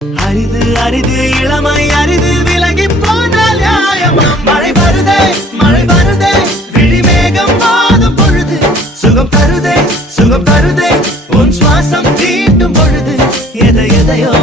அரிது அரிது இளமை அரிது விலகி போனால் நியாயமா? மழை வருதே விழிமேகம் வாதும் பொழுது சுகம் தருதே உன் சுவாசம் தீட்டும் பொழுது எதையோ